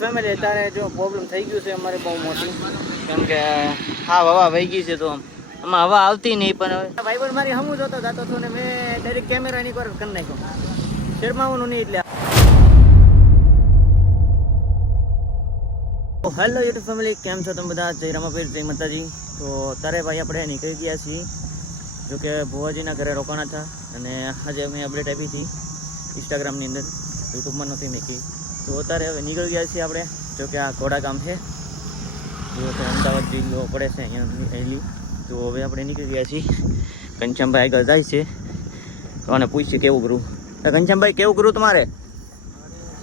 Family અત્યારે જો problem થઈ ગયું છે અમારે બહુ મોટી, કેમ કે હા હવા વહી ગઈ છે, તો આમાં હવા આવતી નહીં. પણ હવે ભાઈ મારી હમું જોતો જતો હતો ને મેં ડાયરેક્ટ કેમેરા ની પર કરી નાખ્યો, શરમાવાનું નહીં. એટલે હેલો યુટ્યુબ ફેમિલી, કેમ છો તમે બધા? જય રામાપીર, જય માતાજી. તો તારે ભાઈ આપણે નીકળી ગયા છીએ, જોકે ભુવાજીના ઘરે રોકાણા હતા. અને આજે મેં અપડેટ આપી હતી ઇન્સ્ટાગ્રામની અંદર, યુટ્યુબમાં નથી મૂકી. તો અત્યારે હવે નીકળી ગયા છીએ આપણે, જોકે આ ઘોડા ગામ છે, જો કે અમદાવાદ જિલ્લો પડે છે અહીંયા એલી. તો હવે આપણે નીકળી ગયા છીએ. ઘનશ્યામભાઈ આગળ જાય છે, તો આને પૂછીએ કેવું કરું. ઘનશ્યામભાઈ કેવું કરું તમારે?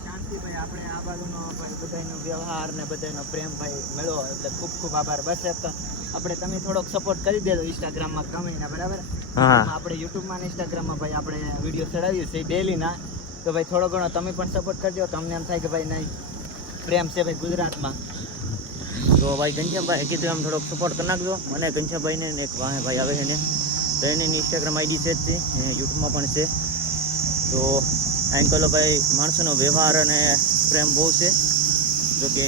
શાંતિભાઈ, આપણે આ બાજુનો બધાનો વ્યવહાર ને બધાનો પ્રેમ ભાઈ મળ્યો એટલે ખૂબ ખૂબ આભાર. બસ આપણે તમે થોડોક સપોર્ટ કરી દેજો ઇન્સ્ટાગ્રામમાં કમેન્ટના, બરાબર? હા, આપણે યુટ્યુબમાં ને ઇન્સ્ટાગ્રામમાં ભાઈ આપણે વિડીયો ચડાવીએ છીએ ડેલીના, તો ભાઈ થોડો ઘણો તમે પણ સપોર્ટ કરજો. તમને એમ થાય કે ભાઈ નહીં પ્રેમ છે ભાઈ ગુજરાતમાં, તો ભાઈ ઘનશ્યામભાઈ કીધું આમ થોડોક સપોર્ટ કરી નાખજો. મને ઘનશ્યામભાઈને એક વાહે ભાઈ આવે છે ને, તો એની ઇન્સ્ટાગ્રામ આઈડી છે જ છે, યુટ્યુબમાં પણ છે. તો અંકલો ભાઈ માણસોનો વ્યવહાર અને પ્રેમ બહુ છે, જોકે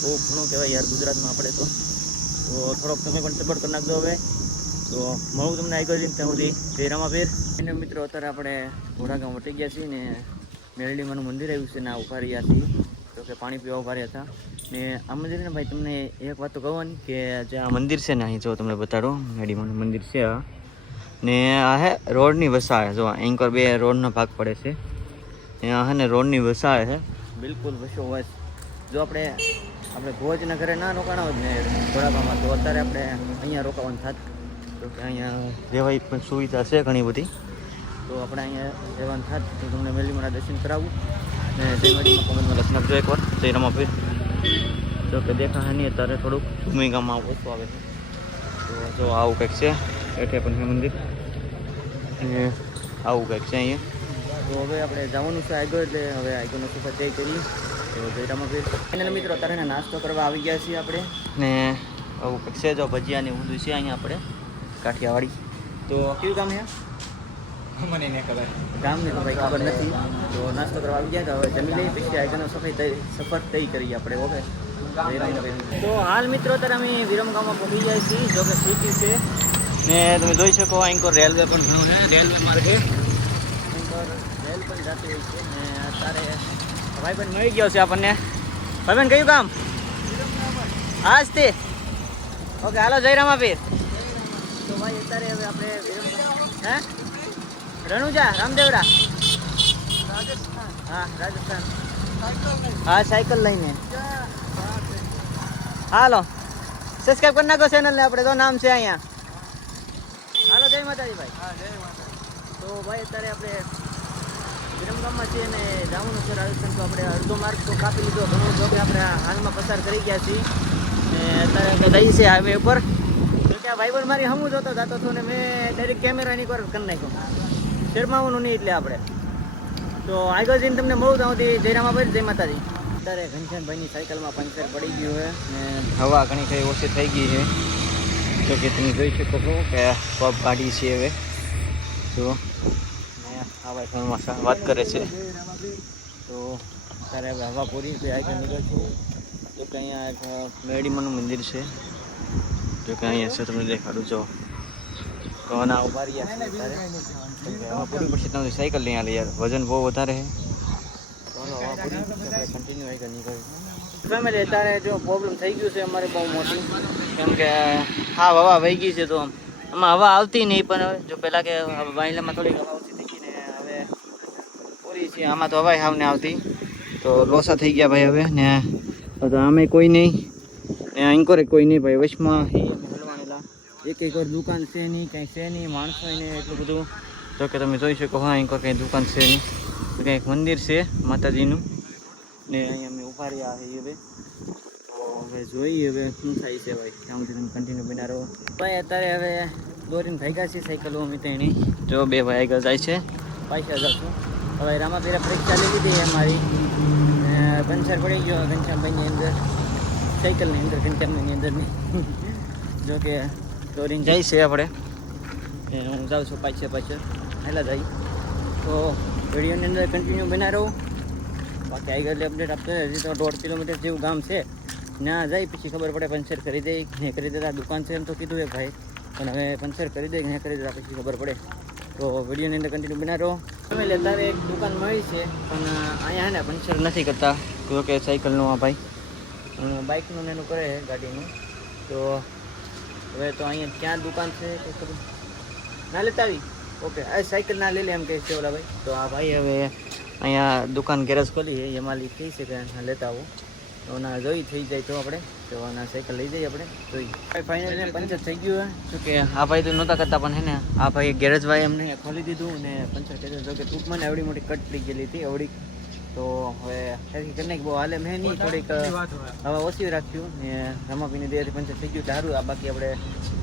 બહુ ઘણું કહેવાય યાર ગુજરાતમાં આપણે. તો થોડોક તમે પણ સપોર્ટ કરી નાખજો. હવે તો મળું તમને આગળ જઈને, ત્યાં સુધી જય રામાપીર. એને મિત્રો અત્યારે આપણે ઘોડાગામ વટી ગયા છીએ ને, મેરડીમાનું મંદિર આવ્યું છે ને, આ ઉભા રહ્યા છીએ, તો કે પાણી પીવા ઉભા રહ્યા હતા. ને આ મંદિર ને ભાઈ તમને એક વાત તો કહેવાની કે જે આ મંદિર છે ને, અહીં જો તમને બતાડો, મેરડીમાનું મંદિર છે આ, ને આ હે રોડની વસા જો એન્કર બે રોડનો ભાગ પડે છે, આ હે ને રોડની વસા છે બિલકુલ વસો વસ. જો આપણે ભુવાજીના ઘરે ના રોકાણા હોત ને ઘોડાગામમાં, તો અત્યારે આપણે અહીંયા રોકાવાનું થાત. તો કે અહીંયા રહેવાય પણ સુવિધા છે ઘણી બધી, તો આપણે અહીંયા રહેવાનું થાત. તો તમને મેરડીમાના દર્શન કરાવું ને જય મેરડીમાં કોમેન્ટમાં લખી નાખજો એકવાર જય રામાપીર. જો કે દેખાશે નહીં અત્યારે, થોડુંક ભૂમિકામાં ઓછું આવે છે. તો જો આવું કંઈક છે, એઠે પણ છે મંદિર, અને આવું કંઈક છે અહીંયા. તો હવે આપણે જવાનું છે આગળ, એટલે હવે આગળનો સફર તય કરીએ. તો જય રામાપીર. અને મિત્રો અત્યારે નાસ્તો કરવા આવી ગયા છીએ આપણે, ને આવું કંઈક છે જો ભજીયા ને ઊંધું છે અહીંયા આપણે કાઠિયાવાડી. તો કયું ગામ છે? મને નહીં ખબર, ગામની તો ભાઈ ખબર નથી. તો નાસ્તો કરવા આવી ગયા, તો હવે જમી લઈએ, પછી આગળનો સફર તય કરીએ આપણે. ઓકે, તો હાલ મિત્રો અત્યારે અમે વિરમગામમાં પહોંચી જાય છીએ, જો કે સિટી છે ને તમે જોઈ શકો અહીં રેલવે પણ ઘણું છે, રેલવે માર્ગ છે, રેલ પણ જતી હોય છે. ને અત્યારે ભાઈ પણ મળી ગયો છે આપણને. ભાઈ કયું કામ? આજથી ઓકે, હાલો જય રામાપીર. તો ભાઈ અત્યારે હવે આપણે વિરમગામ, હે રણુજા રામદેવડા, હા રાજસ્થાન, હા સાયકલ લઈને. હાલો સબસ્ક્રાઈબ કરી નાખો ચેનલને આપણે, તો નામ છે અહીંયા. હાલો જય માતાજી ભાઈ. હા જય માતાજી. તો ભાઈ અત્યારે આપણે વિરમગામમાં છીએ ને જવાનું છે રાજસ્થાન. તો આપણે અડધો માર્ગ તો કાપી લીધો ઘણો, જો કે આપણે હાલમાં પસાર કરી ગયા છીએ ને અત્યારે આપણે દઈ છે હાઈવે ઉપર. તો કે ભાઈ મારી હમું જોતો જતો હતો ને મેં ડાયરેક્ટ કેમેરાની પર કરી નાખ્યો, શરમાવાનું નહીં. એટલે આપણે તો આગળ જઈને તમને મળું ત્યાં સુધી જય રામાપીર, જય માતાજી. અત્યારે ઘનશ્યામભાઈની સાયકલમાં પંચર પડી ગયું છે ને હવા ઘણી કઈ ઓછી થઈ ગઈ છે, તો કે તમે જોઈ શકો છો કે પબ ગાડી છે હવે. તો આ ભાઈ ફોનમાં વાત કરે છે. તો અત્યારે હવે હવા પૂરી આગળ નીકળ છું. તો કે અહીંયા એક મેરડીમાનું મંદિર છે, જો કે અહીંયા છે, તમને દેખાડું છો. તો આના ઉભા રહ્યા છે અત્યારે, હવા પૂરી પછી તમે સાયકલ લઈ આલે યાર, વજન બહુ વધારે છે. કન્ટિન્યુ આગળ નીકળ્યું ફેમિલી. અત્યારે જો પ્રોબ્લેમ થઈ ગયું છે અમારે બહુ મોટી, કેમ કે હા હવા વહી ગઈ છે, તો આમાં હવા આવતી નહીં. પણ હવે જો પહેલાં કે વાહિલામાં થોડીક હવા ઓછી થઈ ગઈ ને હવે પૂરી છે, આમાં તો હવા હાવને આવતી. તો લોસા થઈ ગયા ભાઈ હવે. ને તો આમે કોઈ નહીં ને અંકોરે કોઈ નહીં ભાઈ, વચમાં હલવાણેલા એક દુકાન છે નહીં, કંઈ છે નહીં, માણસો ને એટલું બધું. જો કે તમે જોઈ શકો, હા અંકોર કંઈ દુકાન છે નહીં, તો કંઈક મંદિર છે માતાજીનું ને અહીંયા અમે ઉભા રહ્યા છીએ હવે. તો હવે જોઈએ હવે શું થાય છે ભાઈ, ત્યાં સુધી તમે કન્ટિન્યુ બના રહો ભાઈ. અત્યારે હવે દોરીને ભાગ્યા છે સાયકલો અમે તેની, જો બે ભાઈ આગળ જાય છે, પૈસા જશું. હવે રામાપીરે પરીક્ષા લઈ લીધી અમારી, પંચર પડી ગયો ઘનશ્યામભાઈની અંદર, સાયકલની અંદર, ઘનશ્યામભાઈની અંદર નહીં. જો કે દોરીને જાય છે આપણે, હું જાઉં છું પાછળ હેલા જાય. તો વિડીયોની અંદર કન્ટિન્યુ બના રહો બાકી આગળ એટલે અપડેટ આપતો રહે. હજી તો 1.5 કિલોમીટર જેવું ગામ છે. ના જાય પછી ખબર પડે. પંચર કરી દે ને કરી દેતા દુકાન છે એમ તો કીધું એક ભાઈ, પણ હવે પંચર કરી દે ને કરી દેતા પછી ખબર પડે. તો વિડીયોની અંદર કન્ટિન્યુ બનાવો. તમે તારે એક દુકાન મળી છે પણ અહીંયા ને પંચર નથી કરતા. તો કે સાયકલનું આ ભાઈ બાઇકનું એનું કરે છે ગાડીનું. તો હવે તો અહીંયા ક્યાં દુકાન છે તો ખબર ના લેતા આવી. ઓકે આ સાયકલ ના લઈ લે એમ કહે છે ઓલા ભાઈ. તો આ ભાઈ હવે અહીંયા દુકાન ગેરેજ ખોલી છે. એ માલિક કહી છે કે લેતા આવો. તો ના જોઈ થઈ જાય તો આપણે તો ના સાયકલ લઈ જઈએ આપણે જોઈ. ફાઇનલી પંચર થઈ ગયું છે. શું કે આ ભાઈ તો નહોતા કરતા પણ હે ને આ ભાઈ ગેરેજ ભાઈ એમને ખોલી દીધું ને પંચર કરી દીધું. કે ટૂંકમાં ને એવડી મોટી કટ પડી ગયેલી હતી એવડી. તો હવે સરખી કરી નાખી. બહુ હાલે મેં નહીં થોડીક હવે ઓછી રાખ્યું ને રમાપીની દેહથી પંચર થઈ ગયું સારું. આ બાકી આપણે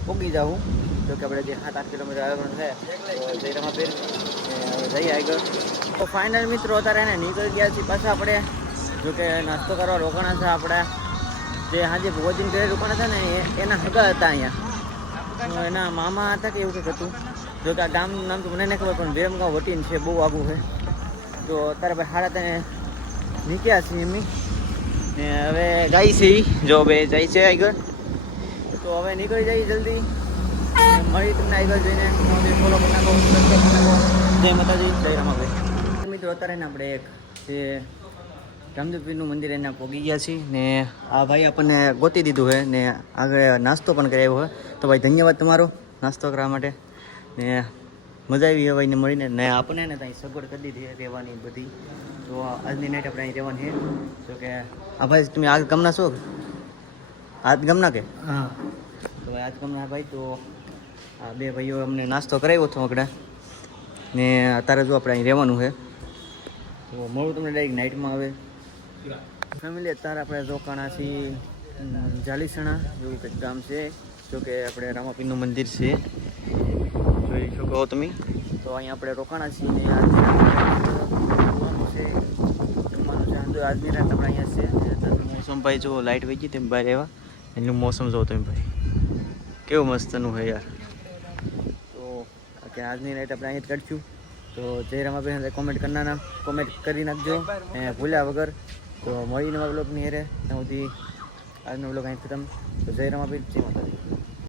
પોગી જવું. જો કે આપણે જે 7-8 કિલોમીટર આગળ છે તો જઈ રમાપીર જઈએ આગળ. તો ફાઇનલ મિત્રો અત્યારે એને નીકળી ગયા છીએ પાછા આપણે. જો કે નાસ્તો કરવા રોકાણા છે આપણે. જે આજે ભોજન ઘરે રોકાણા હતા ને એના હગા હતા અહીંયા. એના મામા હતા કે એવું કંઈક હતું. જો કે આ ગામનું નામ તો મને નહીં ખબર પણ વિરમગાંવ વટીન છે, બહુ આગું છે. તો અત્યારે ભાઈ સાડા તેને નીકળ્યા છીએ એમની ને હવે જાય છે. જો બે જાય છે આગળ. તો હવે નીકળી જઈએ જલ્દી. મળી તમને આગળ જઈને ફોલો કરી નાખો. જય માતાજી, જય રમાભાઈ. મિત્રો અત્યારે ને આપણે એક જે રામદેવપીરનું મંદિર એના પહોંચી ગયા છીએ ને આ ભાઈ આપણને ગોતી દીધું છે ને આગળ નાસ્તો પણ કરાવ્યો હોય. તો ભાઈ ધન્યવાદ તમારો નાસ્તો કરવા માટે ને મજા આવી ભાઈને મળીને ને આપણને ને ત્યાં સગવડ કરી દીધી રહેવાની બધી. તો આજની નાઇટ આપણે અહીં રહેવાની છે. જો કે આ ભાઈ તમે આજ ગામના છો? આજ ગામના કે? હા. તો ભાઈ આજ ગામના ભાઈ. તો આ બે ભાઈઓ અમને નાસ્તો કરાવ્યો હતો આગળ ને અત્યારે જો આપણે અહીં રહેવાનું છે. તો મળું તમને ડાયરેક્ટ નાઇટમાં હવે ફેમિલી. અત્યારે આપણે રોકાણા છીએ જાલીસણા એવું કંઈક ગામ છે. જો કે આપણે રામાપીરનું મંદિર છે જોઈ શકો તમે. તો અહીંયા આપણે રોકાણા છીએ ને જમવાનું છે આજની રાત આપણે અહીંયા છે. મોસમ ભાઈ જો લાઇટ વહી ગઈ તેમ બહાર આવ્યા એનું મોસમ જો તમે ભાઈ કેવું મસ્તનું હોય યાર. તો આજની નાઇટ આપણે અહીંયા જ કાઢશું. તો જય રમાભાઈ કોમેન્ટ કરનારા કોમેન્ટ કરી નાખજો ભૂલ્યા વગર. તો મળી નવા બ્લોગની હેરે ત્યાં સુધી આજનો બ્લોગ અહીં ખતમ. તો જય રમાભાઈ, જય માતાજી.